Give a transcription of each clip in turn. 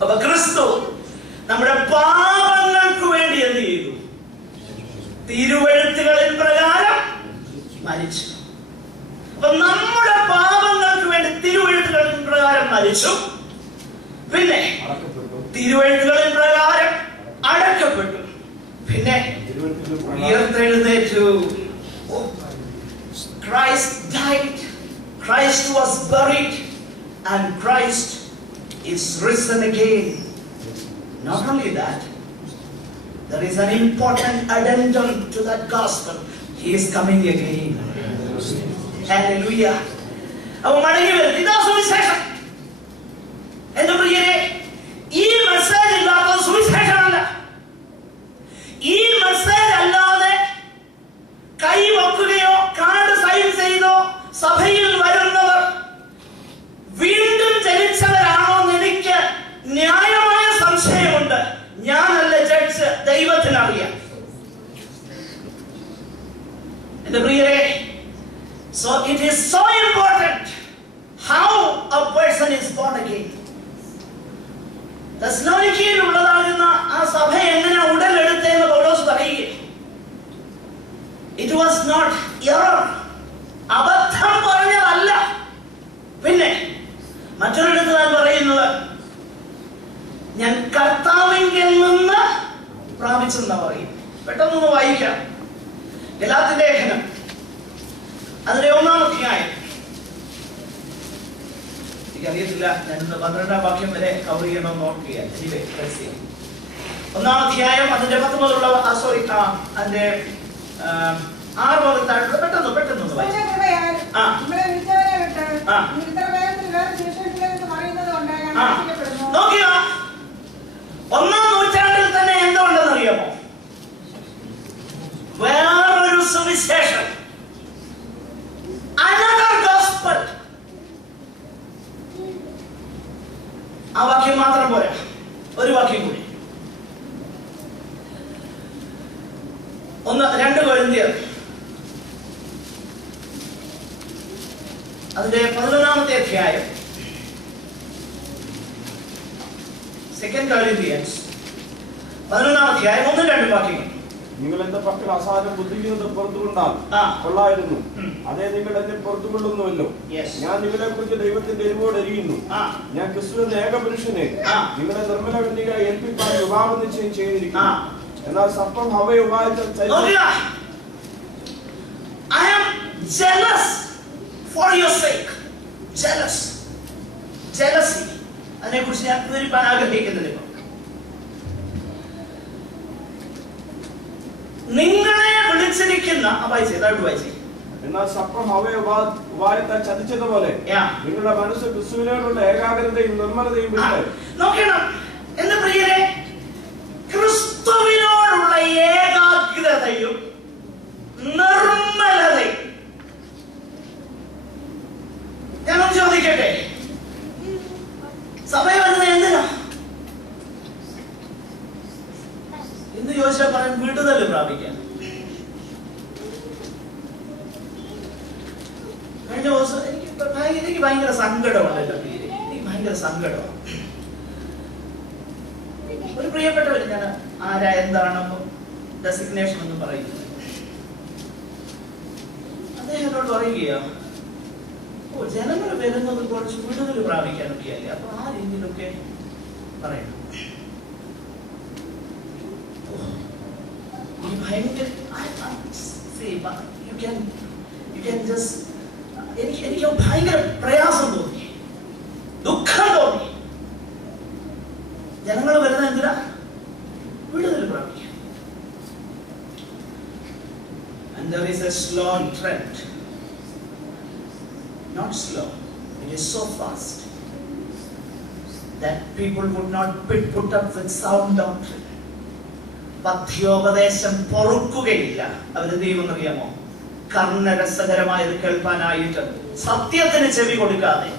അപ്പൊ ക്രിസ്തു നമ്മുടെ പാപങ്ങൾക്ക് വേണ്ടി എന്ത് ചെയ്തു? തിരുവെഴുത്തുകളിൻ പ്രകാരം മരിച്ചു. അപ്പൊ നമ്മുടെ പാപങ്ങൾക്ക് വേണ്ടി തിരുവെഴുത്തുകളിൻ പ്രകാരം മരിച്ചു, പിന്നെ തിരുവെഴുത്തുകളിൻ പ്രകാരം അടക്കപ്പെട്ടു, പിന്നെ ഉയർത്തെഴുന്നേറ്റു. Christ died, Christ was buried, and Christ is risen again. Not only that, there is an important addendum to that gospel. He is coming again. Hallelujah. അവ മടങ്ങി വരും. ഇതാ സുവിശേഷം. എന്റെ പ്രിയരെ, ഈ മെസ്സേജ് ഇല്ലാത്ത സുവിശേഷമല്ല. ഈ മെസ്സേജ് അല്ലാതെ കൈവക്കുകയോ കാർഡ് സൈൻ ചെയ്തോ സഭയിൽ വരുന്നവർ വീണ്ടും ജനിച്ചവരാണോ എന്ന് എനിക്ക് ന്യായമായ സംശയമുണ്ട്. ഞാനല്ല ജഡ്ജ്, ദൈവത്തിനറിയാം. എന്റെ പ്രിയരെ, so it is so important how a person is born again. തെസ്സലോനിക്കയിൽ ഉള്ളതാകുന്ന ആ സഭ എങ്ങനെ ഉടലെടുത്തെന്ന് പൗലോസ് പറയുക. It was not error, അബദ്ധം പറഞ്ഞതല്ല. പിന്നെ മറ്റൊരിടത്ത് താൻ പറയുന്നത്, ഞാൻ കർത്താവിങ്കിൽ നിന്ന് പ്രാപിച്ചെന്നാ പറയും. പെട്ടെന്നൊന്ന് വായിക്കാം. ഗലാത്യ ലേഖനം അതിന്റെ 1-ാം അധ്യായം. എനിക്കറിയത്തില്ല, ഞാൻ 12-ാം വാക്യം വരെ കവർ ചെയ്യണമെന്ന് ഓർക്കുകയാണ്. 1-ാം അധ്യായം അതിന്റെ 10 മുതലുള്ള അതിന്റെ 6 മുതൽ താഴെ പെട്ടെന്ന് വായിക്കാം. നോക്കിയ 1-ാം നൂറ്റാണ്ടിൽ തന്നെ എന്തുകൊണ്ടെന്ന് അറിയാമോ? വേറൊരു സുവിശേഷം, another gospel. ആ വാക്യം മാത്രം പോരാ, ഒരു വാക്യം കൂടി. 2 കൊരിന്ത്യർ അതിന്റെ 11-ാമത്തെ അധ്യായം. 2 Corinthians 11-ാം അധ്യായം 1-2 വാക്യങ്ങൾ. നിങ്ങൾ എന്റെ പക്കൽ അസാരം ബുദ്ധിക്കുന്നത് പുറത്തുകൊണ്ടാൽ കൊള്ളായിരുന്നു, അതേ നിങ്ങൾ എന്നെ പുറത്തുകൊള്ളുന്നുവല്ലോ. ഞാൻ നിങ്ങളെ കുറിച്ച് ദൈവത്തിന്റെ എരിവോട് എരിയുന്നു. ഞാൻ ക്രിസ്തുവിന്റെ ഏകപുരുഷനെ നിങ്ങളെ നിർമ്മല കന്യകയായി ഏൽപ്പിക്കാൻ വിവാഹ നിശ്ചയം ചെയ്തിരിക്കുന്നു. എന്നാൽ സർപ്പം ഹവ്വയെ I am jealous for your sake. Jealousy. അതിനെ കുറിച്ച് ഞാൻ വിവരിക്കാൻ ആഗ്രഹിക്കുന്നില്ല. നിങ്ങളെ വിളിച്ചിരിക്കുന്ന എന്നാൽ സർപ്പം ഹവ്വയെ ഉപായത്താൽ ചതിച്ചതുപോലെ നിങ്ങളുടെ മനസ്സ് ക്രിസ്തുവിനോടുള്ള ഏകാഗ്രതയും നിർമ്മലതയും നോക്കണം. എന്റെ പ്രിയരെ, ക്രിസ്തുവിനോടുള്ള ഏകാഗ്രതയും നിർമ്മലതയും. ഞാനൊന്ന് ചോദിക്കട്ടെ, സഭയിൽ വരുന്നത് എന്തിനാ എന്ന് ചോദിച്ചാൽ പറയാൻ വിടുതൽ പ്രാപിക്കാൻ. കഴിഞ്ഞ ദിവസം എനിക്ക് ഭയങ്കര സങ്കടമാണ്. എനിക്ക് ഭയങ്കര സങ്കടമാണ്. ഒരു പ്രിയപ്പെട്ടവർ, ഞാൻ ആരാ എന്താണെന്നോ ഡെസിഗ്നേഷൻ ഒന്നും പറയുന്നു, അദ്ദേഹം എന്നോട് പറയുകയാണ്, ജനങ്ങൾ വരുന്നത് കുറച്ച് വിടുതൽ പ്രാപിക്കാനൊക്കെ അല്ലേ, അപ്പൊ ആ രീതിയിലൊക്കെ പറയണം. എനിക്ക് ഭയങ്കര പ്രയാസം തോന്നി, ദുഃഖം തോന്നി. ജനങ്ങൾ വരുന്നത് എന്തിനാ? വിടുതൽ പ്രാപിക്കാൻ. And there is a slow trend. Not slow, it is so fast that people would not put up with sound doctrine. പഥ്യോപദേശം പൊറുക്കുകയില്ല. അവരെന്ത് ചെയ്യുമെന്ന് അറിയാമോ? കർണരസകരമായത് കേൾപ്പാനായിട്ട് സത്യത്തിന് ചെവി കൊടുക്കാതെ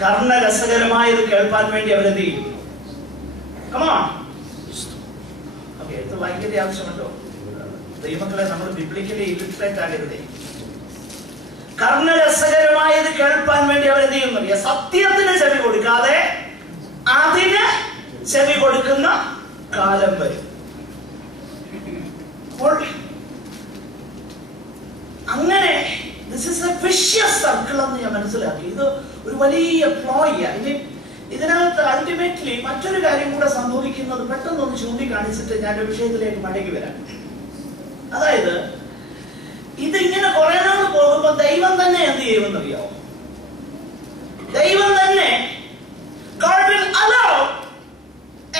കർണരസകരമായത് കേൾപ്പാൻ വേണ്ടി അവരെന്ത് ചെയ്യും? ഇത് ഭയങ്കര ആവശ്യമുണ്ടോ? ദൈവമക്കളെ, നമ്മൾ ബിബ്ലിക്കലി ഇല്ലിറ്ററേറ്റ് ആകരുതേ. കർണരസകരമായത് കേൾപ്പാൻ വേണ്ടി അവരെന്ത് ചെയ്യുന്നു? സത്യത്തിന് ചെവി കൊടുക്കും. ചെവി കൊടുക്കുന്ന കാലം വരും. അപ്പോൾ അങ്ങനെ this is A vicious circle എന്ന് ഞാൻ മനസ്സിലാക്കി. ഇത് ഒരു വലിയ പ്ലോയാണ്. ഇനി ഇതിനകത്ത് അൾട്ടിമേറ്റ്ലി മറ്റൊരു കാര്യം കൂടെ സംഭവിക്കുന്നത് പെട്ടെന്നൊന്ന് ചൂണ്ടിക്കാണിച്ചിട്ട് ഞാൻ ഒരു വിഷയത്തിലേക്ക് മടങ്ങി വരാം. അതായത് ഇതിങ്ങനെ കുറെ നാൾ പോകുമ്പോൾ ദൈവം തന്നെ എന്ത് ചെയ്യുമെന്നറിയാമോ? ദൈവം തന്നെ God will allow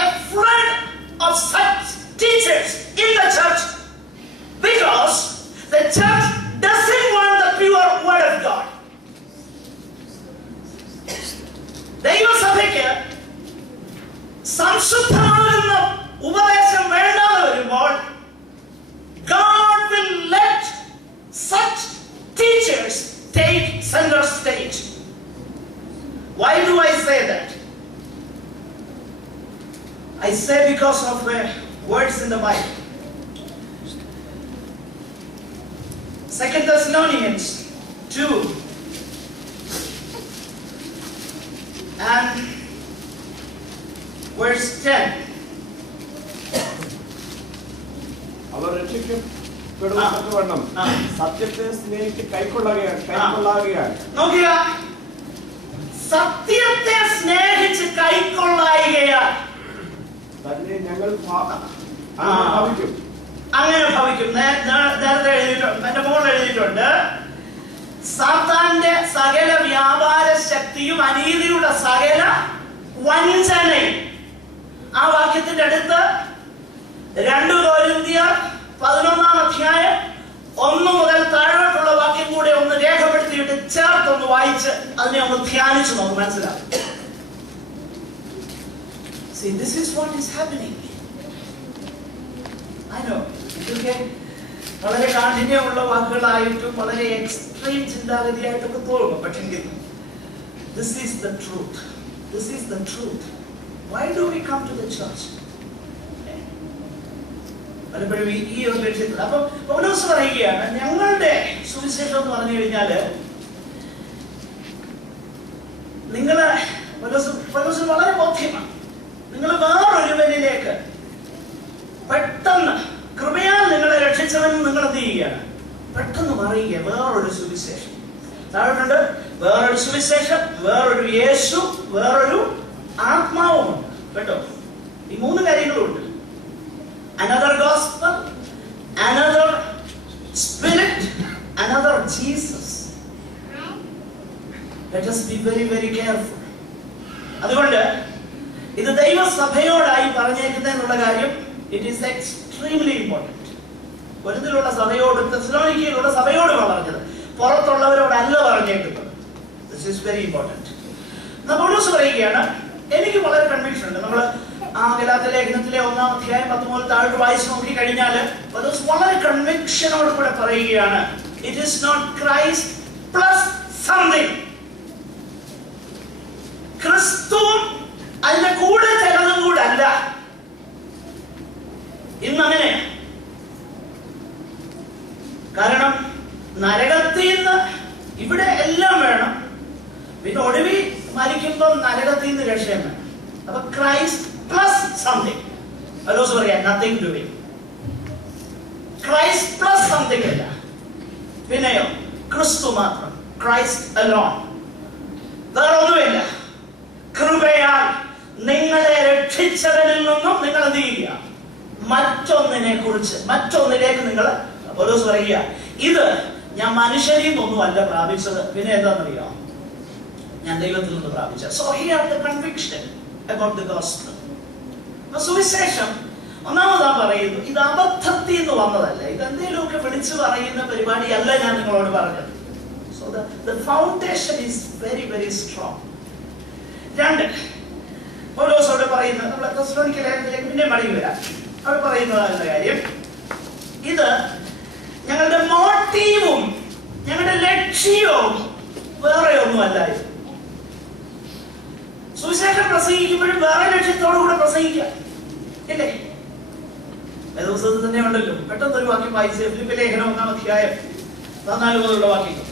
a flood of such teachers in the church because the church doesn't want the pure word of God. ദൈവസഭയ്ക്ക് സംശുദ്ധമാകുന്ന ഉപദേശം വേണ്ടാതെ വരുമ്പോൾ God will let such teachers take center stage. Why do I say that? I say because of words in the Bible. 2 Thessalonians 2 and verse 10. അവർ രക്ഷിക്കപ്പെടുവണ്ണം സത്യത്തെ സ്നേഹിച്ച് കൈക്കൊള്ളുകയാണ്. നോക്കുക, സത്യത്തെ സ്നേഹിച്ച് കൈക്കൊള്ളുകയാൽ തന്നെ ഞങ്ങൾ ഭാവിക്കും. അങ്ങനെ ഭവിക്കും. നേരത്തെ എഴുതിയിട്ടുണ്ട്, എന്റെ മോൾ എഴുതിയിട്ടുണ്ട്, സാത്താന്റെ സകല വ്യാപാര ശക്തിയും അനീതിയുടെ സകല വഞ്ചനയും. ആ വാക്യത്തിന്റെ അടുത്ത് 2 കൊരിന്ത്യർ 11-ാം അധ്യായം 1 മുതൽ താഴോട്ടുള്ള വാക്യം കൂടെ ഒന്ന് രേഖപ്പെടുത്തിയിട്ട് ചേർത്തൊന്ന് വായിച്ച് അതിനെ ഒന്ന് ധ്യാനിച്ച് നമുക്ക് മനസ്സിലാവും. See, this is what is happening. I know ഇതൊക്കെ വളരെ കാഠിന്യമുള്ള വാക്കുകളായിട്ടും വളരെ എക്സ്ട്രീം ചിന്താഗതിയായിട്ടൊക്കെ തോന്നും. പക്ഷെങ്കിൽ this is the truth. This is the truth. Why do we come to the church? പലപ്പോഴും ഈ ഒരു ലക്ഷ്യത്തിൽ അപ്പൊ പൗലോസ് പറയുകയാണ്, ഞങ്ങളുടെ സുവിശേഷം എന്ന് പറഞ്ഞു കഴിഞ്ഞാല് നിങ്ങള് പൗലോസിന് വളരെ ബോധ്യമാണ്. നിങ്ങൾ വേറൊരുവനിലേക്ക് പെട്ടെന്ന് കൃപയാൽ നിങ്ങളെ രക്ഷിച്ചവൻ നിങ്ങൾ എന്ത് ചെയ്യുകയാണ്? പെട്ടെന്ന് പറയുക വേറൊരു സുവിശേഷം. താഴോട്ടുണ്ട് വേറൊരു സുവിശേഷം, വേറൊരു യേശു, വേറൊരു ആത്മാവുമുണ്ട്. കേട്ടോ, ഈ 3 കാര്യങ്ങളുണ്ട്. Another gospel, another spirit, another Jesus. Let us be very, very careful. അതുകൊണ്ട് ഇത് ദൈവസഭയോടായി പറഞ്ഞേക്കുന്നതിനുള്ള കാര്യം ഇറ്റ് ഈസ് എക്സ്ട്രീംലി ഇമ്പോർട്ടന്റ്. കൊരിന്തിലുള്ള സഭയോട്, തെസ്സലോനിക്കയിലുള്ള സഭയോട് പറഞ്ഞത്, പുറത്തുള്ളവരോടല്ല പറഞ്ഞേക്കുന്നത്. This is very important. പൗലോസ് പറയുകയാണ്, എനിക്ക് വളരെ കൺവിക്ഷൻ ഉണ്ട്. നമ്മൾ ആ ഗലാത്യ ലേഖനത്തിലെ 1-ാം അധ്യായം 10 മുതൽ താഴോട്ട് വായിച്ച് നോക്കി കഴിഞ്ഞാൽ പൗലോസ് വളരെ കൺവിക്ഷനോട് കൂടെ പറയുകയാണ്, it is not Christ plus something. ക്രിസ്തുവും അതിന്റെ കൂടെ ചിലതും കൂടെ അല്ല. ഇന്നങ്ങനെ. കാരണം നരകത്തിൽ നിന്ന് ഇവിടെ എല്ലാം വേണം, പിന്നെ ഒടുവിൽ മരിക്കുമ്പോൾ നരകത്തിൽ നിന്ന് രക്ഷയും വേണം. അപ്പൊ ക്രൈസ്റ്റ് പ്ലസ് സംതിങ്. പൗലോസ് പറയാ nothing doing. Christ plus something അല്ല. പിന്നെയോ ക്രിസ്തു മാത്രം, ക്രൈസ്റ്റ് അലോൺ. വേറെ ഒന്നുമില്ല. കൃപയാൽ നിങ്ങളെ രക്ഷിച്ചവരിൽ നിന്നും നിങ്ങൾ എന്ത് ചെയ്യുക? മറ്റൊന്നിലേക്ക് നിങ്ങൾ. പൗലോസ് പറയുക, ഇത് ഞാൻ മനുഷ്യരിൽ നിന്നൊന്നും അല്ല പ്രാപിച്ചത്, പിന്നെ എന്താണെന്നറിയാം, ഞാൻ ദൈവത്തിൽ നിന്ന് പ്രാപിച്ചത്. So he had the conviction about the gospel. സുവിശേഷം ഒന്നാമതാ പറയുന്നു, ഇത് അബദ്ധത്തിൽ നിന്ന് വന്നതല്ല, ഇത് എന്തെങ്കിലുമൊക്കെ വിളിച്ചു പറയുന്ന പരിപാടിയല്ല ഞാൻ നിങ്ങളോട് പറഞ്ഞത്. So the foundation is very, very strong. 2, പൗലോസ് അവിടെ പറയുന്നത്, നമ്മൾ തെസ്സലോനിക്ക ലേഖനത്തിലേക്ക് പിന്നെ മടങ്ങി വരാം. അവിടെ പറയുന്നതാകുന്ന കാര്യം, ഇത് ഞങ്ങളുടെ മോട്ടീവും ഞങ്ങളുടെ ലക്ഷ്യവും വേറെ ഒന്നുമല്ലായിരുന്നു. സുവിശേഷം പ്രസംഗിക്കുമ്പോഴും വേറെ ലക്ഷ്യത്തോടു കൂടെ പ്രസംഗിക്കാം, ഇല്ലേ? ദിവസത്തിൽ തന്നെ ഉണ്ടല്ലോ. പെട്ടെന്നൊരു വാക്യം വായിച്ച് ഫിലിപ്പി ലേഖനം 1-ാം അധ്യായം 14 മുതലുള്ള വാക്യങ്ങൾ.